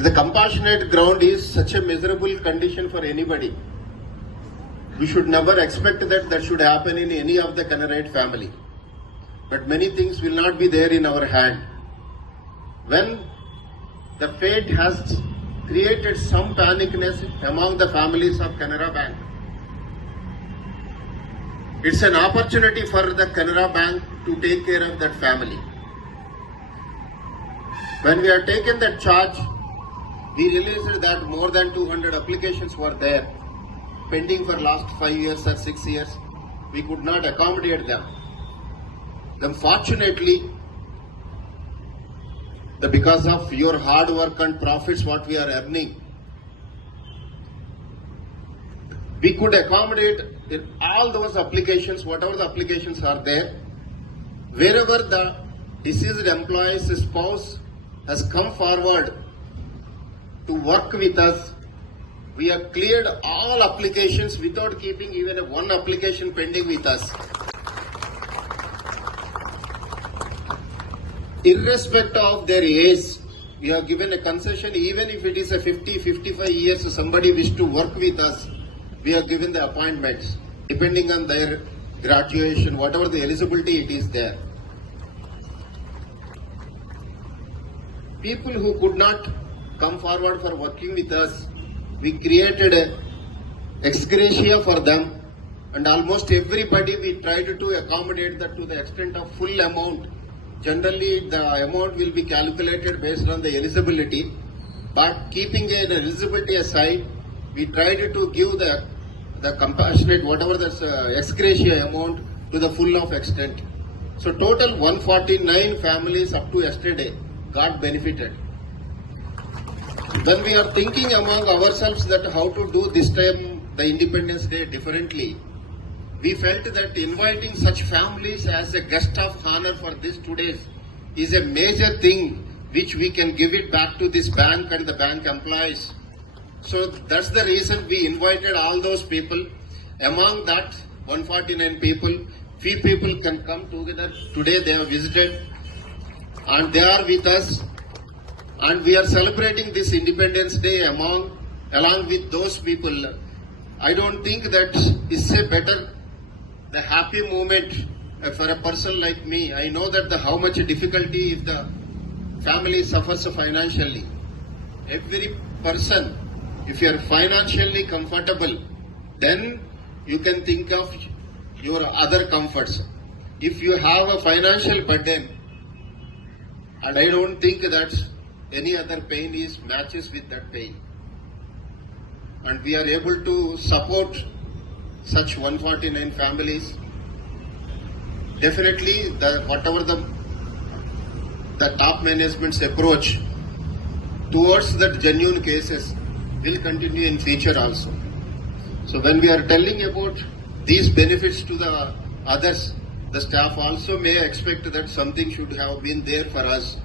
But the compassionate ground is such a miserable condition for anybody. We should never expect that should happen in any of the Canarite family. But many things will not be there in our hand. When the fate has created some panicness among the families of Canara Bank, it's an opportunity for the Canara Bank to take care of that family. When we have taken that charge, we realized that more than 200 applications were there, pending for last 5 years or 6 years. We could not accommodate them. Then fortunately, because of your hard work and profits what we are earning, we could accommodate all those applications, whatever the applications are there. Wherever the deceased employee's spouse has come forward to work with us, we have cleared all applications without keeping even one application pending with us. Irrespective of their age, we have given a concession. Even if it is a 50, 55 years, somebody wish to work with us, we have given the appointments, depending on their graduation, whatever the eligibility it is there. People who could not come forward for working with us, we created a ex gratia for them, and almost everybody we tried to accommodate that to the extent of full amount. Generally, the amount will be calculated based on the eligibility, but keeping an eligibility aside, we tried to give the compassionate, whatever the ex gratia amount to the full of extent. So total 149 families up to yesterday got benefited. When we are thinking among ourselves that how to do this time the Independence Day differently, we felt that inviting such families as a guest of honor for this today is a major thing which we can give it back to this bank and the bank employees. So that's the reason we invited all those people. Among that 149 people, few people can come together. Today they have visited and they are with us. And we are celebrating this Independence Day along with those people. I don't think that is a better, the happy moment for a person like me. I know that how much difficulty if the family suffers financially. Every person, if you are financially comfortable, then you can think of your other comforts. If you have a financial burden, and I don't think that any other pain matches with that pain. And we are able to support such 149 families. Definitely, whatever the top management's approach towards that genuine cases will continue in future also. So when we are telling about these benefits to the others, the staff also may expect that something should have been there for us.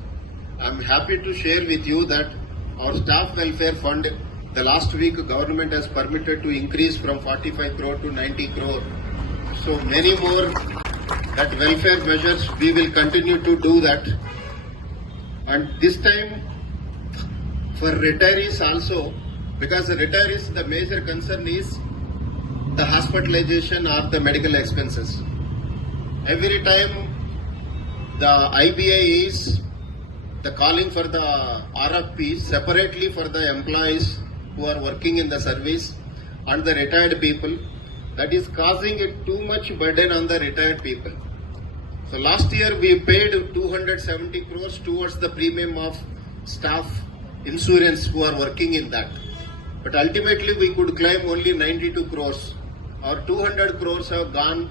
I am happy to share with you that our staff welfare fund, the last week government has permitted to increase from 45 crore to 90 crore. So many more that welfare measures, we will continue to do that. And this time for retirees also, because the retirees, the major concern is the hospitalization or the medical expenses. Every time the IBA is the calling for the RFPs separately for the employees who are working in the service and the retired people, that is causing too much burden on the retired people. So last year we paid 270 crores towards the premium of staff insurance who are working in that. But ultimately we could claim only 92 crores. Or 200 crores have gone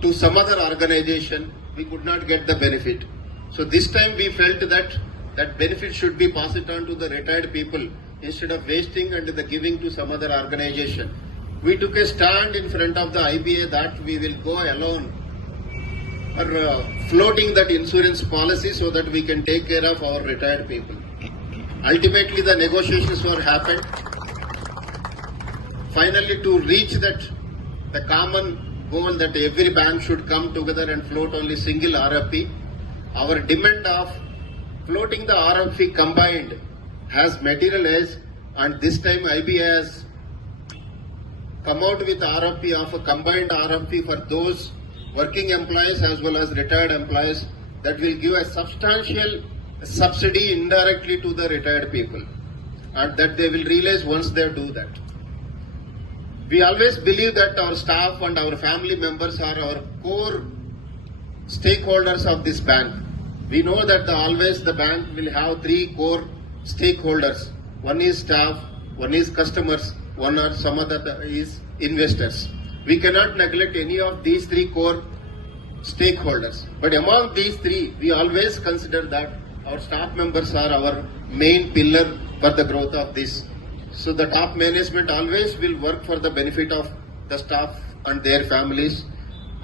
to some other organization. We could not get the benefit. So this time we felt that benefit should be passed on to the retired people instead of wasting and the giving to some other organization. We took a stand in front of the IBA that we will go alone for floating that insurance policy so that we can take care of our retired people. Ultimately the negotiations were happened. Finally, to reach that the common goal that every bank should come together and float only single RFP, our demand of floating the RFP combined has materialized, and this time IB has come out with RFP of a combined RFP for those working employees as well as retired employees that will give a substantial subsidy indirectly to the retired people, and that they will realize once they do that. We always believe that our staff and our family members are our core stakeholders of this bank. We know that always the bank will have three core stakeholders. One is staff, one is customers, one or some other is investors. We cannot neglect any of these three core stakeholders. But among these three, we always consider that our staff members are our main pillar for the growth of this. So the top management always will work for the benefit of the staff and their families,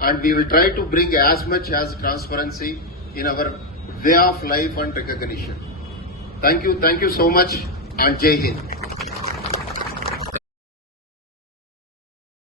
and we will try to bring as much as transparency in our way of life and recognition. Thank you so much, and Jai Hind.